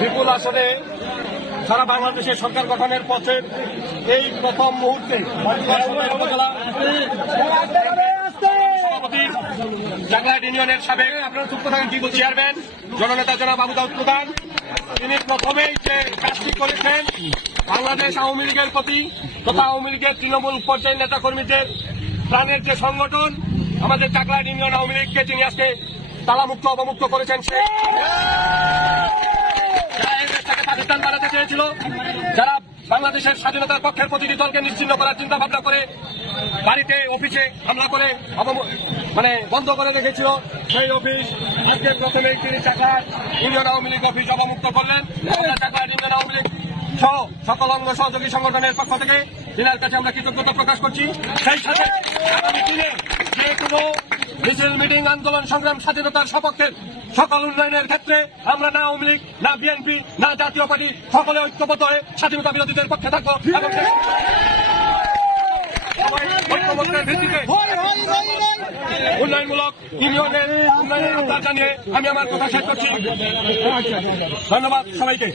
বিপুল আসনে সারা বাংলাদেশের সরকার গঠনের পথে এই প্রথম মুহূর্তে সভাপতি জাগলাট ইউনিয়নের সাবেক আপনার চেয়ারম্যান জননেতা জনাব আবু দাউদ প্রধান, তিনি প্রথমেই যে কাজটি করেছেন বাংলাদেশ আওয়ামী লীগের প্রতি তথা আওয়ামী লীগের তৃণমূল পর্যায়ের নেতা কর্মীদের প্রাণের যে সংগঠন আমাদের জাগলাট ইউনিয়ন আওয়ামী লীগকে তিনি আজকে তালামুক্ত অবমুক্ত করেছেন। পাকিস্তান বানাতে চেয়েছিল, যারা বাংলাদেশের স্বাধীনতার পক্ষের প্রতিটি দলকে নিশ্চিহ্ন করার চিন্তা ভাবনা করে বাড়িতে অফিসে হামলা করে বন্ধ করে রেখেছিল, সেই অফিস আজকে প্রথমেই তিনি জাগলাট ইউনিয়ন আওয়ামী লীগ অফিস অবমুক্ত করলেন। জাগলাট ইউনিয়ন আওয়ামী লীগ সহ সকল অঙ্গ সহযোগী সংগঠনের পক্ষ থেকে তিনার কাছে আমরা কৃতজ্ঞতা প্রকাশ করছি। সেই সাথে আগামী দিনে যে কোনো মিছিল, মিটিং, আন্দোলন, সংগ্রাম, স্বাধীনতার সপক্ষে সকল উন্নয়নের ক্ষেত্রে আমরা না আওয়ামী লীগ, না বিএনপি, না জাতীয় পার্টি সকলে ঐক্যবদ্ধ হয়ে স্বাধীনতা বিরোধীদের পক্ষে থাকবো এবং ঐক্যবদ্ধের ভিত্তিতে উন্নয়নমূলক ইউনিয়নের উন্নয়নের আহ্বান জানিয়ে আমি আমার কথা শেষ করছি। ধন্যবাদ সবাইকে।